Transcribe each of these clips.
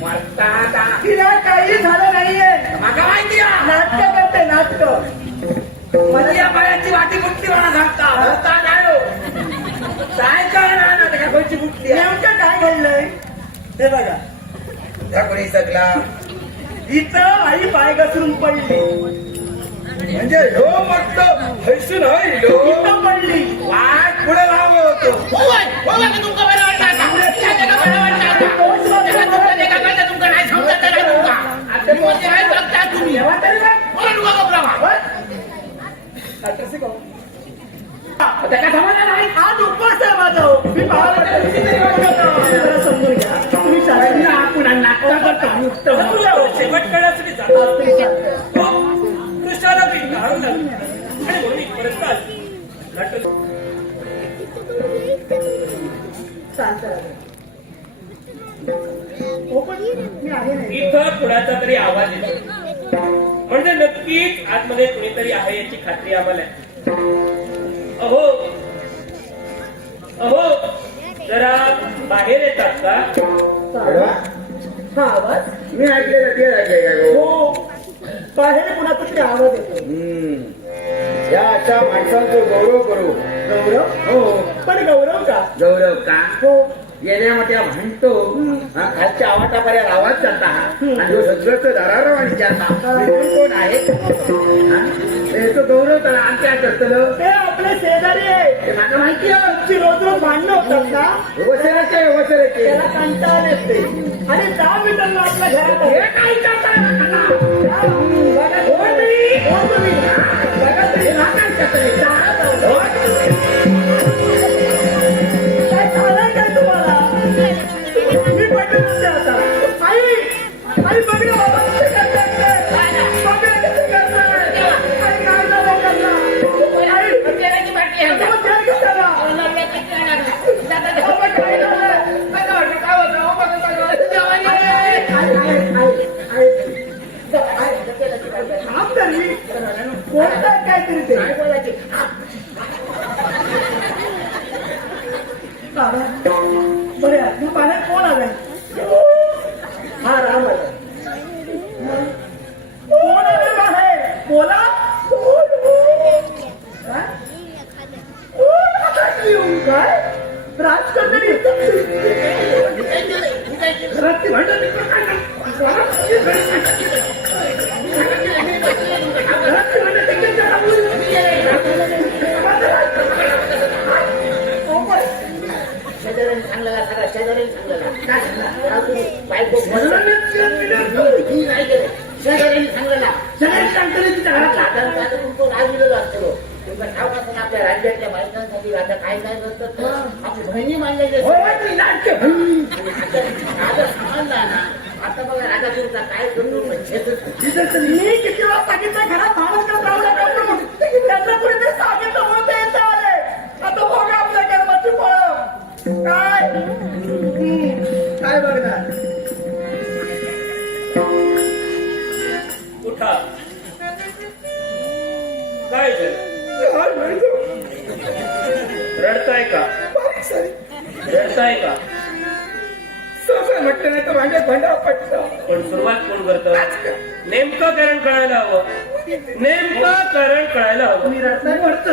मरता तिला काही झालं नाहीये. मागा माहिती नाटक करते नाटक. मला या बायाची वाटी बुटली मला सांगता भरता नाही काय करणार ना त्या कोणची बुटली नेमकं काय घडलंय ते बघा. त्या कोणी सगळा इथं आई पाय घसरून पडली. म्हणजे ह्यो म्हटलं हैसून इथं पडली. वाय पुढे लावलं होतो तुमका बरं वाटतं तुमका नाही समजत नाही तुमका आता काय बघता तुम्ही तेव्हा तरी बघ. बोलू नका बोलावा नाटकच करू. त्याला समाधान नाही आज उपवास आहे माझा. मी जरा समजून घ्या. तुम्ही शाळेत पुन्हा नाटक करतो शेवट कळायचं जातो कृष्णाला मी घालू लागलो आणि म्हणून परत नाटक शांत राहा. हो पण मी आहे नाही. इथं कुणाचा तरी आवाज येतो म्हणजे नक्कीच आतमध्ये कुणीतरी आहे याची खात्री आम्हाला आहे. अहो अहो जरा बाहेर येतात का? हा आवाज मी ऐकलेलं ते ऐकलेलं हो. बाहेर कुणाचा तरी आवाज येतो. या अशा माणसांचं गौरव करू. गौरव हो पण गौरव का? गौरव का हो. येण्यामध्ये म्हणतो हा खालच्या आवाटापर्यंत आवाज जाता आणि जो सगळं दाराराव आणि जाता कोण आहे हे तो गौरव करा आमच्या करतलं ते आपले शेजारी आहे. ते मला माहिती आहे आमची रोज रोज भांडणं होतात ना. वसराचे वसराचे त्याला कंटाळा येते आणि 10 मिनिटांना आपल्या घरात हे आहे. काय करता बघा तुम्ही. कोण तुम्ही? बघा तुम्ही. काय झालंय काय तुम्हाला? मी पटत होते आता. आई आई बघ ना बाबा कसे करतात ते. बघ ना कसे करतात. आई काय झालं त्यांना? आई तेराची बाटली आहे तुम्ही काय करता? बाबा काय झालं? थांब तरी. बोलतात काहीतरी ते. बरं मग बाहेर कोण आलाय? हा राम आलाय. कोण आलाय बाहेर? बोला. काय? कोण आलाय येऊन? काय राजकारण येतं? घरात ती भांडण येतं काय करणार? घरात ती भांडण टिकत शेजाऱ्याने सांगलेला सगळा शेजाऱ्याने सांगलेला काय सांगला बायको ही नाही केलं शेजाऱ्याने सांगलेला सगळ्यांनी सांगतो तिच्या घरातला. आता तुमचं राग दिलेला असतो तुमचा ठाव असं आपल्या राज्यातल्या बायकांसाठी आता काय काय नसतं आपली बहिणी मानलेली राजा समजला ना. आता बघा राजा तुमचा काय करतो मी किती वेळा सांगितलं घरात माणूस करत राहू नका म्हणून. त्यांना कुणीतरी सांगितलं म्हणून ते इथं आले. आता बघा आपल्या कर्माची फळं. काय काय बघणार? उठा काय झालं? रडताय का? रडताय का? म्हटलं नाही तर भांड्यात भांडा पडतं. पण सुरुवात कोण करतं? नेमकं कारण कळायला हवं. नेमकं कारण कळायला हवं. मी रडताय म्हणतो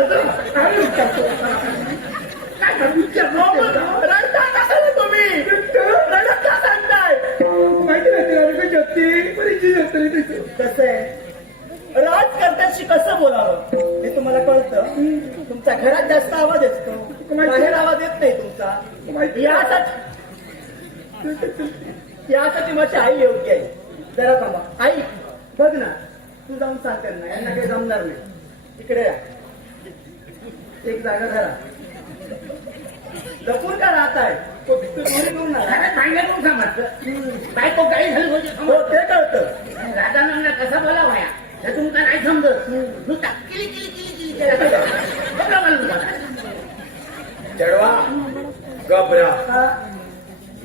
रडता कशाला तुम्ही? रडत का सांगताय? माहिती नाही कसं आहे राजकर्त्याशी कसं बोलावं हे तुम्हाला कळतं. तुमच्या घरात जास्त आवाज येतो बाहेर आवाज येत नाही तुमचा. यासाठी माझी आई योग्य आहे. जरा थांबा. आई बघ ना तू जाऊन सांग त्यांना यांना काही जमणार नाही. इकडे या. एक जागा धरा. लपून का राहत आहे? बायको काही झाली होती हो ते कळतं. राजांना कसा बोलावा हे तुमचं नाही समजत. नुसता किली किली किली किली चढवा गबरा हा?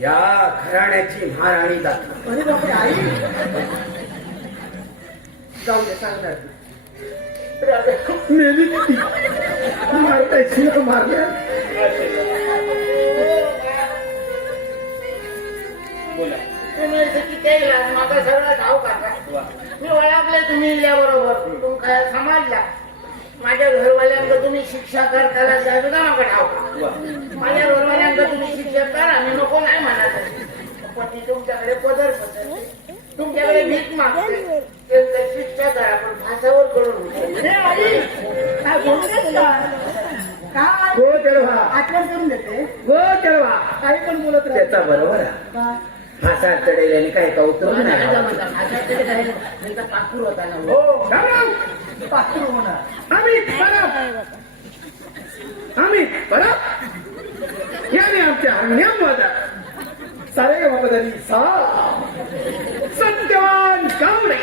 या घराण्याची महाराणी दाखव. अरे बापरे आई जाऊ दे सांगणार मेली मारताय मारल्या की ते माझा सगळं ठाव काका मी ओळखले तुम्ही बरोबर तुमका समाजला माझ्या घरवाल्यांना तुम्ही शिक्षा करताना जायचं ना माझा ठाव माझ्या घरवाल्यांना तुम्ही शिक्षा करा मी नको नाही म्हणायचं पण ती तुमच्याकडे पदर पडते तुमच्याकडे भीक मागते त्यांना शिक्षा करा पण फासावर करून हे आई काय बोलतेस का काय हो तेव्हा आठवण करून देते हो तेव्हा काही पण बोलत त्याचा राहते बरोबर आहे. का? फासा चढेल काय का उतरवून नाही पाखूर होता ना हो राम पाखरू होणार आम्ही परत याने आमच्या हरण्यामध्ये सारे बाबदारी सत्यवान कांबळे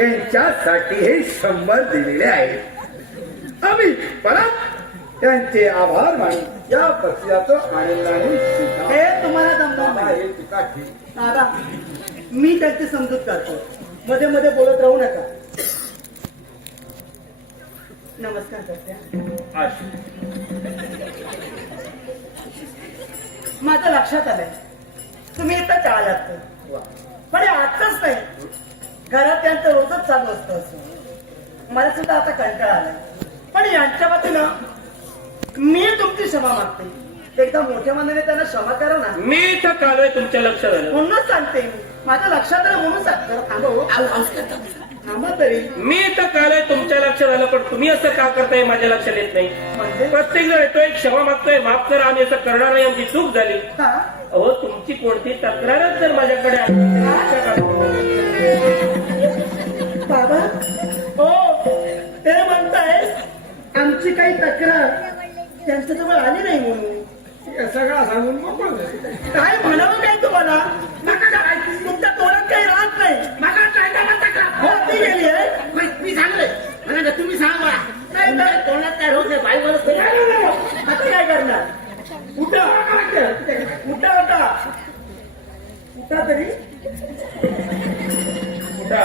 यांच्यासाठी हे 100 दिलेले आहेत आम्ही परत त्यांचे आभार मानून या पक्षाचं आनंदाने हे तुम्हाला जमणार नाही हे तुका ठीक. दादा मी त्यांची समजूत करतो मध्ये मध्ये बोलत राहू नका नमस्कार सत्या माझं लक्षात आलंय तुम्ही इथं का आलात तर. पण हे आजच नाही घरात त्यांचं रोजच चालू असतं असं मला सुद्धा आता कंटाळा आलाय पण यांच्या वतीनं मी तुमची क्षमा मागते एकदा मोठ्या मनाने त्यांना क्षमा करा ना मी इथं कालोय तुमच्या लक्षात आलं म्हणूनच सांगते मी माझ्या लक्षात आलं म्हणून सांगतो थांबव थांबा तरी मी इथं कालोय तुमच्या लक्षात आलं पण तुम्ही असं का करताय माझ्या लक्षात येत नाही म्हणजे प्रत्येक जण येतोय क्षमा मागतोय माफ करा आम्ही असं करणार नाही आमची चूक झाली हा अहो तुमची कोणती तक्रारच जर माझ्याकडे आली बाबा हो ते म्हणताय आमची काही तक्रार त्यांच्याजवळ आली नाही म्हणून सगळा सांगून मोकळं झालं. काय म्हणावं काय तुम्हाला तुमच्या तोंडात काही राहत नाही हो ती गेली आहे मी सांगले म्हणा तुम्ही सांगा नाही नाही तोंडात काय रोज बाईवरच आता काय करणार उठा उठा उठा उठा तरी उठा.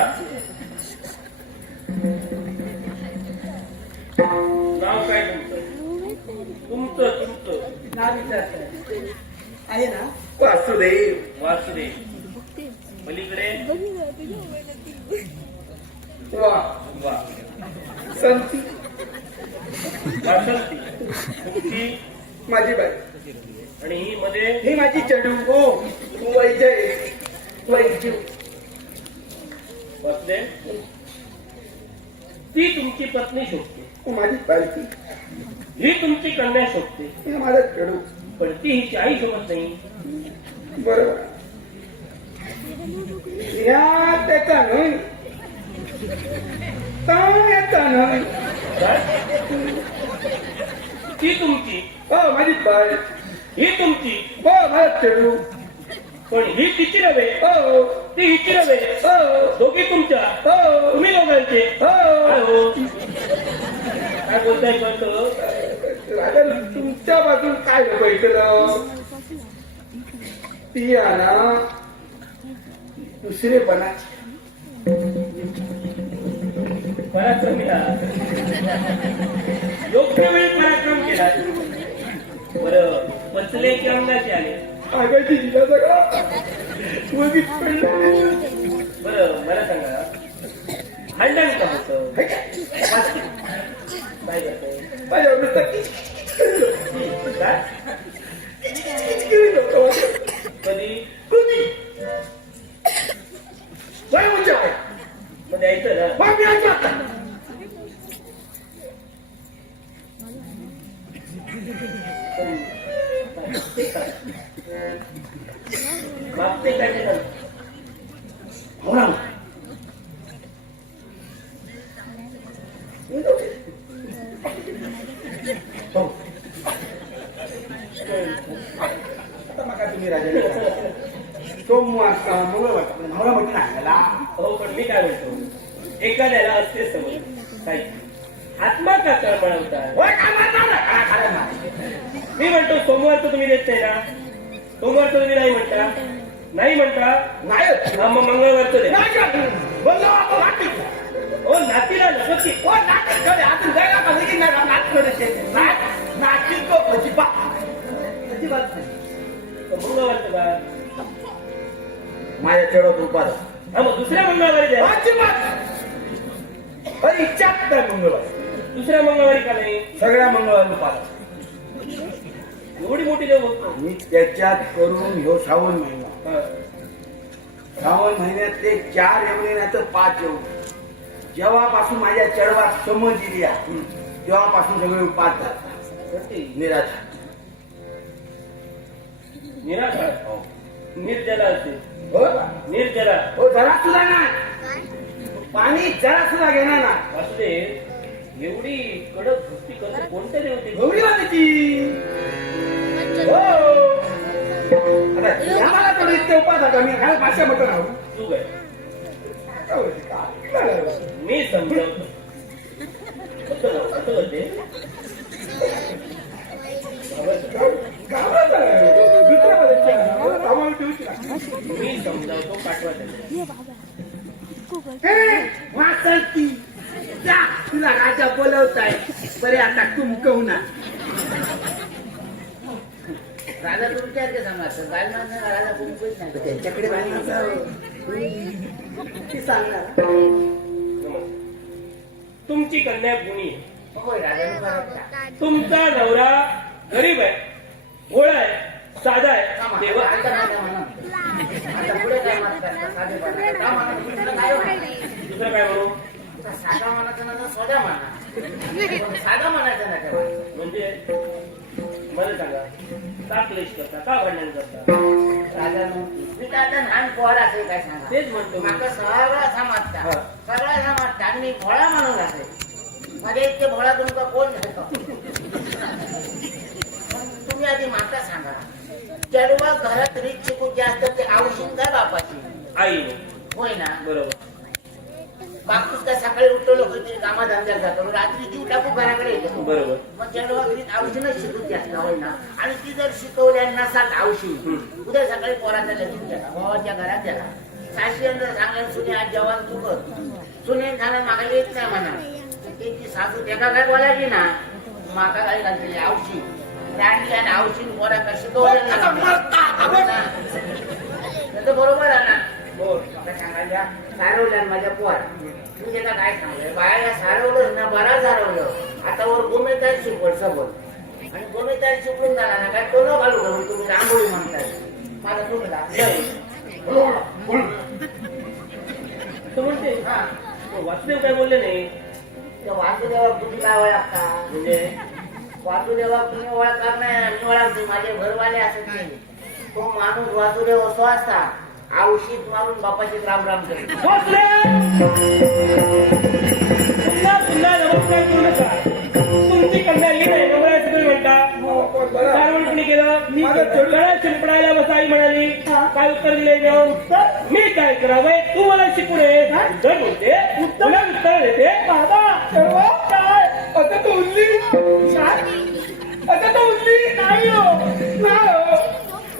नाव काय तुमचं तुमचं नाव विचारताय आहे ना वासुदेव वासुदेव पलीकडे वा वा संती वासंती तुमची माझी बाई आणि ही मध्ये ही माझी चडू हो वैजय वैजू वासुदेव ती तुमची पत्नी शोधते माझी बायकी ही तुमची कन्या शोधते ही माझा चडू पण ती हिची आई शोधत नाही बरोबर या त्याचा नाही याचा नाही काय? ती तुमची हो माझी बाई ही तुमची हो माझा चडू पण ही तिची नव्हे हो ती हिची नव्हे हो दोघी तुमच्या हो तुम्ही दोघांचे हो काय हो? काय बोलताय कळतं राजा तुमच्या बाजून काय बैठलं ती आणा दुसरेपणा पराक्रम केला योग्य वेळी पराक्रम केला बरं पचले की अंगाचे आले आगायची दिला सगळा उगीच पडलं. बरं मला सांगा भांडण का होतं हे काय? काय करतंय माझ्यावर नुसतं काय किचकिच होतं. कधी कधी? काय म्हणजे आहे? मग द्यायचं ना मग मी ऐकलं. मागते काय ते सांग. हो ना. हो. आता मग तुम्ही राजा सोमवार मंगळवार नवरा म्हटलं आणला हो पण मी काय म्हणतो एखाद्याला असते समज काय आत्मा का तळमळवतात मी म्हणतो सोमवारचं तुम्ही देत नाही ना सोमवारचं तुम्ही नाही म्हणता नाही म्हणता नाही हा मग मंगळवारचं द्या बोललो आपण वाटी. हो नातीला नसती ओ नाटक करे अजून जायला पाहिजे की नाही नाटक करायचे नाटक तो अजिबात अजिबात नाही मंगळवारचं का माझ्या चढवत उपास हा मग दुसऱ्या मंगळवारी द्या. अजिबात अरे इच्छाच नाही मंगळवार दुसऱ्या मंगळवारी का नाही? सगळ्या मंगळवार उपास एवढी मोठी देव बघतो. मी त्याच्यात करून ह्यो श्रावण महिना हा. श्रावण महिन्यात ते 4 एवढे नाही तर 5 एवढे जेव्हापासून माझ्या चढवात समज दिली आहे तेव्हापासून सगळे उपास झाले निराशा निराकार निर्जला असते. हो निर्जला हो जरा सुद्धा नाही पाणी जरा सुद्धा घेणार ना वासुदेव एवढी कडक भक्ती करतो कोणत्या देवते? गौरी वालीची हो आता या मला थोडं इतके उपास आता मी खायला 500 मटण आहो तू काय मी समजावतो. असं होते मी समजावतो पाठवा त्याला. वाचती जा तुला राजा बोलवताय बरे आता कुंकवना राजा तुमच्या सांगायचं बाय माणसं राजा कुंकूच नाही त्यांच्याकडे सांगणार तुमची कन्या गुणी आहे. होय राजा तुमचा नवरा गरीब आहे, भोळा आहे, साधा आहे. तेव्हा आता पुढे काय म्हणतात साधेपणा का म्हणा दुसरं काय म्हणा? दुसरं काय म्हणू? साधा म्हणायचं ना तर सोडा म्हणा साधा म्हणायचं ना तेव्हा म्हणजे मला सांगा का क्लेश करता, का भांडण करता? राजा मी काय आता लहान पोहार असेल काय सांगा तेच म्हणतो मी. माका सगळा समाजता हा. सगळा समाजता आणि मी भोळा माणूस असेल माझ्या इतके भोळा तुमचा कोण घेतो तुम्ही आधी माका सांगा जेव्हा घरात रीत शिकून जे असतात ते आवश्यक काय बापाची आई होय ना बरोबर. बापूस काय सकाळी उठतो लोक तरी कामाधंद्यात जातो रात्री जीव टाकू घराकडे येतो बरोबर. मग जेव्हा घरीत औषधच शिकून द्या होय ना आणि ती जर शिकवल्या नसाल औषध उद्या सकाळी पोराच्या लगीन गेला भावाच्या घरात गेला सासऱ्यांना सांगल्या सुने आज जवान तू कर सुने झालं मागा येत नाही म्हणा त्यांची सासू एका काय बोलायची ना मागा काय घालते औषध राणी आणि औषध पोरा का शिकवलं बरोबर आहे ना हो. आता सांगायच्या सारवल्या माझ्या पोर तू त्याला काय सांगलं बाळाला सारवलं ना बरा सारवलं आता वर गोमेतार शिकवड सबल आणि गोमेतार शिकवून झाला ना काय तो न घालू घालून तुम्ही रांगोळी म्हणताय माझा तुम्ही तो म्हणते हा वासुदेव काय बोलले नाही त्या वासुदेवा तुम्ही काय ओळखता म्हणजे वासुदेवा तुम्ही ओळखणार नाही आणि ओळखते माझे घरवाले असत नाही तो माणूस वासुदेव असो असता औषध मारून बापाची राम राम करेल पुन्हा पुन्हा नमस्कार करू नका. तुमची कन्या ही नाही नवऱ्याचं तुम्ही म्हणता सारवण कोणी केलं? गळा शिंपडायला बस आई म्हणाली. काय उत्तर दिले देऊन मी काय करावं तू मला शिकू नये उत्तर बोलते तुला उत्तर देते. बाबा काय आता तो उरली आता तो उरली नाही हो नाही हो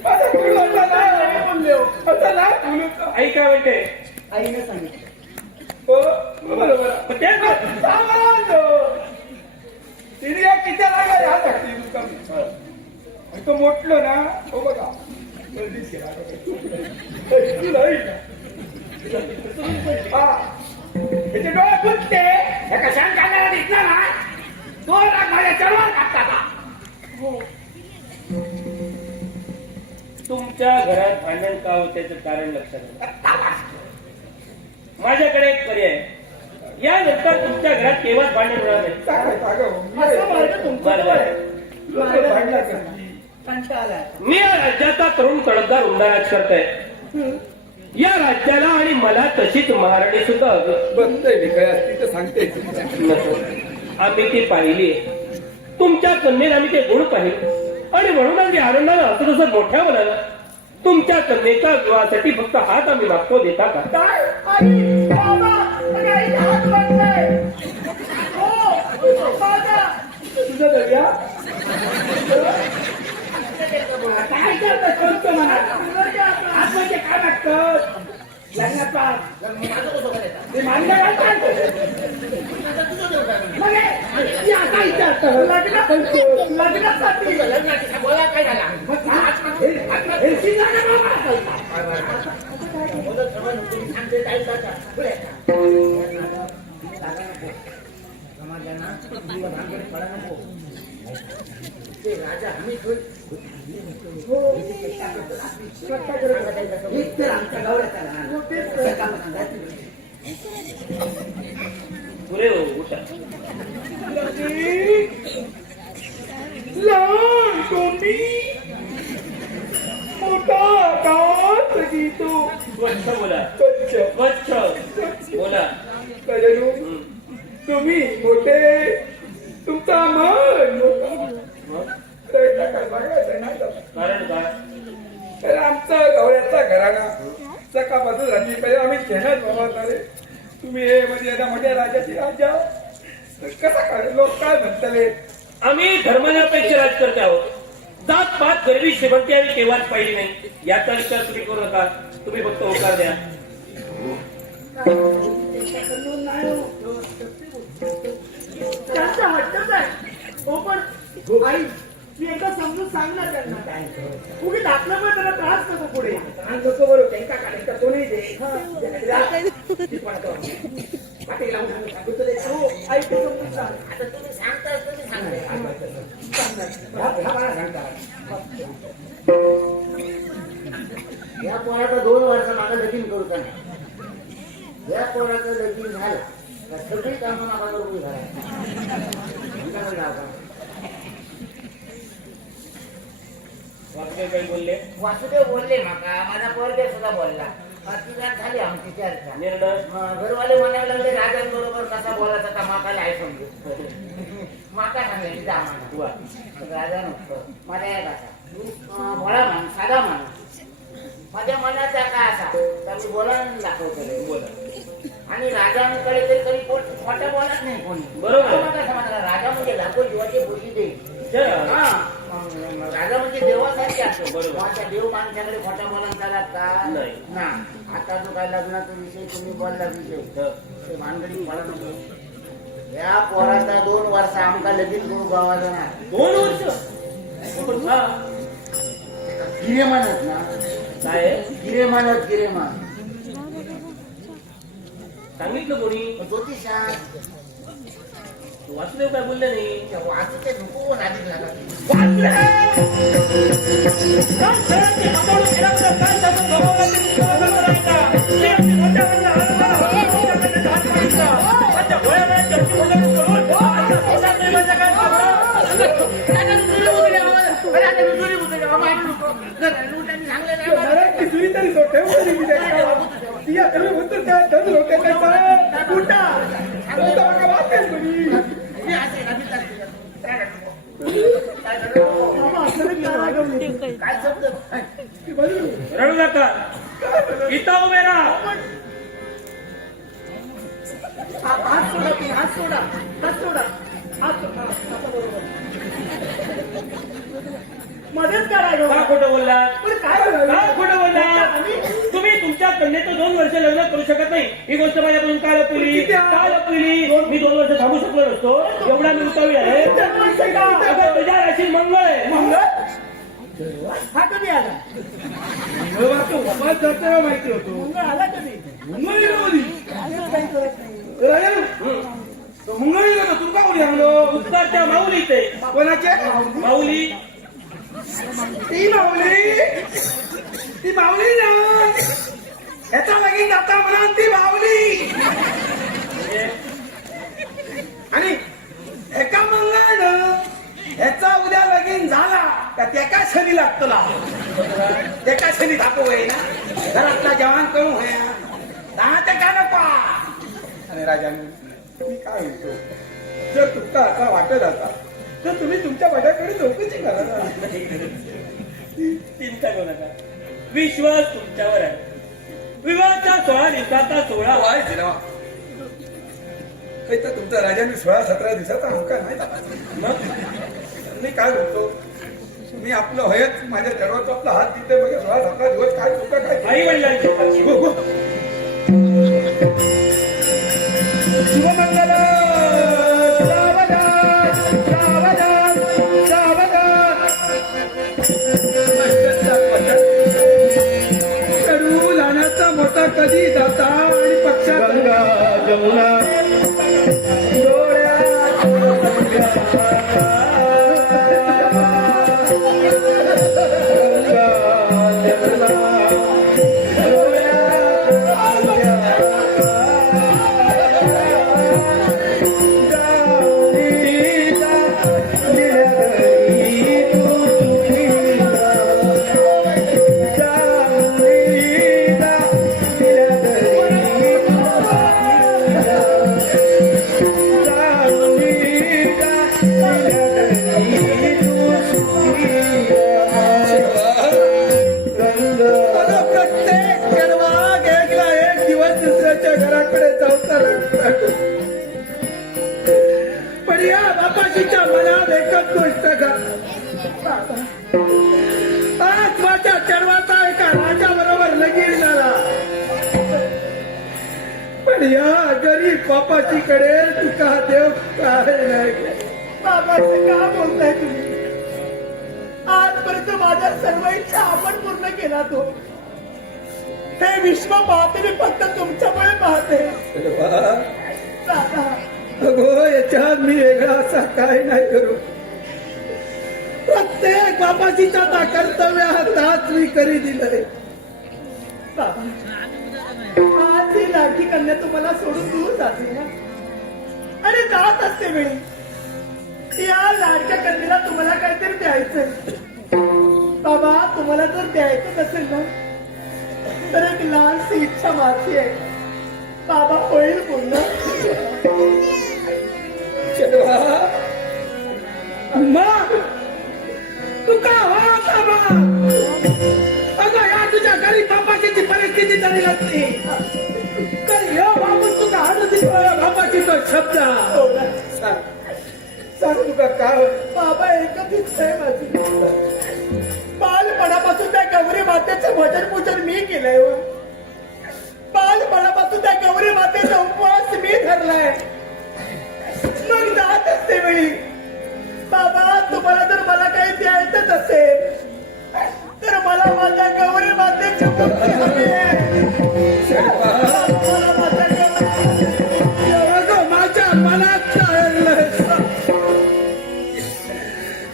आता तुला आता नाही बोलले हो आता नाही बोलू का आई काय म्हणते? आईने सांगितलं हो बरोबर पण तेच ना. तिने या किती लागला ह्या टाकली दुकान तो मोठलं ना हो बघा गर्दीच केला त्याचे डोळे फुटते हे कशाने काढायला दिसला ना तो राग माझ्या चढवून टाकता का तुमच्या घरात भांडण का होत त्याचं कारण लक्षात आलं. माझ्याकडे एक पर्याय आहे. यानंतर तुमच्या घरात केव्हाच भांडण होणार नाही. असं मार्ग तुमचा कंटाळा मी या राज्याचा तरुण तडफदार उंडाराज करताय. या राज्याला आणि मला तशीच महाराणी सुद्धा हवी. बघतोय काय असती तर सांगते नको. आम्ही ती पाहिली. तुमच्या कन्येत आम्ही ते गुण पाहिले आणि म्हणून आम्ही आनंदानं असं तसं मोठ्या मनानं तुमच्या कन्येच्या विवाहासाठी फक्त हात आम्ही मागतो. देता का? काय आई बाबा आई हात लागलाय हो बाबा तुझं दर्या काय करतं कोणतं म्हणा आज म्हणजे काय वाटतं लग्नाचा ते मान्य करतात मग हे आता विचारतं लग्नासाठी बोला काय झाला हे शिंगाणं बाबा जाईल का? पुढे जा. जागा नको. समाजांना तुला भानगडीत पडा नको. ते राजा आम्ही हो एक तर आमच्या गावड्याचा लहान. सकाळ सांगायचं. पुरे हो उठा. लहान कोणी मोठा कात गीतो स्वच्छ बोला. स्वच्छ स्वच्छ बोला. राजानू तुम्ही मोठे तुमचा मन मोठा मग प्रयत्न काय बघायचं नाही का? कारण काय? तर आमचा गवळ्याचा घराणा सकाळपासून रात्री पहिले आम्ही खेळत बाबा तुम्ही हे म्हणजे आता मोठ्या राजाची राजा तर कसा काय लोक काय म्हणतले आम्ही धर्मनिरपेक्ष राजकर्ते आहोत. जात पात गरबी श्रीमंती आम्ही केव्हाच पाहिली नाही. याचा विचार तुम्ही करू नका. तुम्ही फक्त होकार द्या. त्यांचा हट्टच आहे. हो पण आई मी एकदा समजून सांगणार त्यांना उगी दाखलं पण त्याला त्रास नको पुढे नको बरोबर त्यांचा काढायचा तो नाही दे. पाठी लावून सांगतो तुला. हो आई तू समजून सांग. आता तुम्ही सांगता तुम्ही सांगता हा मला सांगता. या पोराचं 2 वर्ष मागं लगीन करू का नाही? या पोराचं लगीन झालं तर सगळी कामं मागा उभी वाचके काही बोलले. वासुदेव बोलले माका माझा पोरगे सुद्धा बोलला. अतिघात झाली आमची चर्चा. निर्णय घरवाले म्हणायला लागले राजांबरोबर कसा बोलायचा का माकाला आहे समजू. माका सांगले जा म्हणा. राजा नको मला एक असा भोळा माणूस साधा माणूस माझ्या मनाचा काय असा तर मी बोलायला दाखवतो बोला. आणि राजांकडे तरी कधी खोटं बोलत नाही कोणी. बरोबर. मला समजला राजा म्हणजे लाखो जीवाची बोली दे. हा. राजा म्हणजे देवासारखे असतो. बरोबर. माझ्या देव माणसाकडे खोटा बोलायला चालत का नाही. ना. आता जो काय लग्नाचा विषय तुम्ही बोलला विषय ते भानगडी मला नको. या पोराचा 2 वर्ष आमका लगीन करू गावाला ना 2 वर्ष. हा. गिरेमानच ना काय गिरेमान सांगितलं कोणी? ज्योतिषा वासुदेव काय बोलले नाही. वाचते नको नादी लागत. किती तरी काय शब्द रडू नका. इथं उभे राहा. हात सोडा की हात सोडा हात सोडा हात सोडा. मदत करा का खोटं बोलला? पण काय का खोटं बोलला? तुम्ही तुमच्या कन्येचं 2 वर्ष लग्न करू शकत नाही. ही गोष्ट माझ्याकडून का लपवली? का लपवली? मी 2 वर्ष थांबू शकलो नसतो. एवढा मी उतावी आहे. अगं तुझ्या राशीत मंगळ आहे. मंगळ हा कधी आला? माहिती होतो. मंगळ आला कधी? मुंगळी होतो तुला कोणी आणलो? उत्तरच्या माऊलीचे. कोणाचे? माऊली. ती माऊली ना ह्याचा लगीन जाता म्हणा ती माऊली. आणि एका मंगळानं ह्याचा उद्या लगीन झाला का त्याका शनी लागतो ला. त्याका शनी दाखव ना घरातला जवान करू होय ते का नको. आणि राजाने मी काय म्हणतो जर तुमचा असा वाटत आता तर तुम्ही तुमच्या माझ्याकडे चौकशी करा ना. चिंता करू नका. विश्वास तुमच्यावर आहे. विवाहाच्या 16 दिवसाचा सोहळा व्हायचे ना तर तुमचा राजाने 16-17 दिवसाचा अंका नाही दाखवला. मी काय म्हणतो मी आपलं हयच माझ्या जन्माचा आपला हात तिथे म्हणजे 16-17 दिवस काय चुका काय आई वडिलांची शुभमंगल कडू लहानाचा मोठा नदी जाता आणि पक्षात गंगा जमुना प्रत्येक कडवा गेला एक दिवस दुसऱ्याच्या घराकडे जाऊचा पण या बापाशीच्या मनात एकच गोष्ट आज माझ्या चढवाचा एका राजा बरोबर लगीन झाला पण या गरीब बापाशीकडे तुका देव काय नाही. बाबाचं का बोलताय तुम्ही आजपर्यंत माझ्या सर्व इच्छा आपण पूर्ण केला तो हे विश्व पाहते मी फक्त तुमच्यामुळे पाहते दादा अगो याच्यात मी वेगळा असा काय नाही करू प्रत्येक बापाचीच आता कर्तव्य हातात मी करी दिलंय. बाबा आज ही लाडकी कन्या तुम्हाला सोडून दूर जाते ना आणि जात असते वेळी या लाडक्या कन्येला तुम्हाला काहीतरी द्यायचंय बाबा तुम्हाला जर द्यायचं नसेल ना तर एक लहानशी इच्छा माझी आहे बाबा होईल पूर्ण. मग तू का होता मग अगं या तुझ्या गरीब बापाची परिस्थिती तरी नसती तर ह्यो बाबूस तुका हात बापाची तो शब्द सांग तुका काय बाबा एकच इच्छा आहे माझी बालपणापासून त्या गौरी मातेचं भजन पूजन मी केलंय हो. बालपणापासून त्या गौरी मातेचा उपवास मी धरलाय मग जात असते वेळी बाबा तुम्हाला जर मला काही द्यायचंच असेल तर मला माझ्या गौरी मातेची मूर्ती हवी आहे. मला माझ्या अगं माझ्या मनात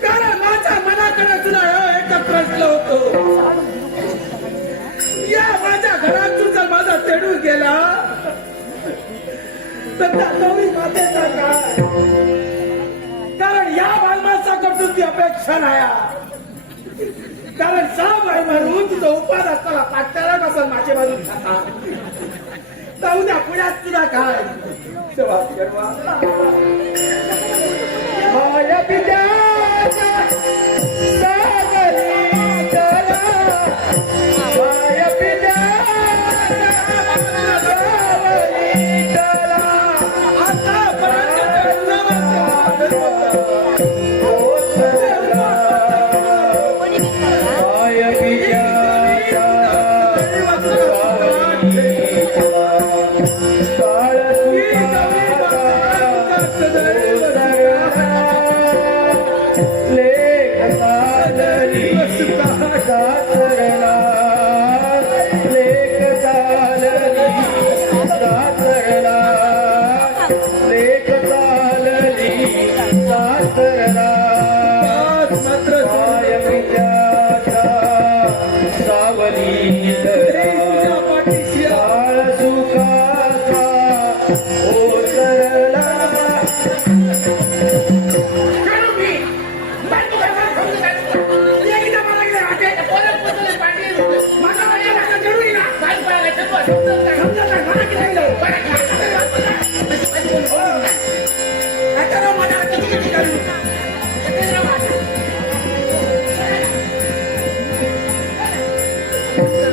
कारण माझ्या मनाकडे सुद्धा एकच प्रश्न होतो या माझ्या घरातून जर माझा चेडू गेला तर त्या गौरी मातेचा काय कारण या बालमाणसाकडून ती अपेक्षा नाही कारण सहा बाई मारून तुझं उपास असताना पाचारा कसं माझे बाजून खाता तर उद्या पुण्यात तुला काय माया पित्या माया पित्या Thank you.